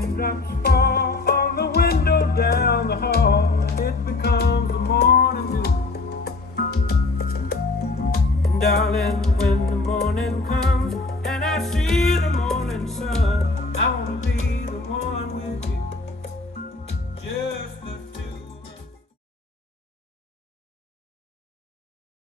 Raindrops fall on the window down the hall, and it becomes the morning dew. And darling, when